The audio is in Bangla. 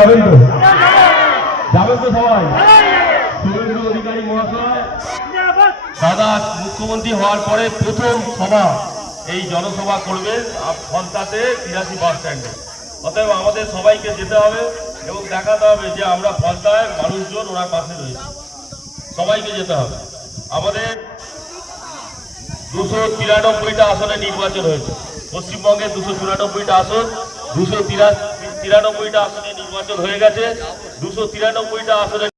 যাবেন তো? যাবেন তো সবাই? শুভেন্দু অধিকারী মহাশয় দাদা মুখ্যমন্ত্রী হওয়ার পরে প্রথম সভা এই জনসভা করবেন ফলতাতে 83 বাস স্ট্যান্ডে। অতএব আমাদের সবাইকে যেতে হবে এবং দেখাতে হবে যে আমরা ফলতায় মানুষজন ওনার পাশে রয়েছি। সবাইকে যেতে হবে। আমাদের 293টা আসনে নির্বাচন হয়েছে। পশ্চিমবঙ্গে 294টা আসন, 293টা আসনে নির্বাচন হয়ে গেছে। 293টা আসনে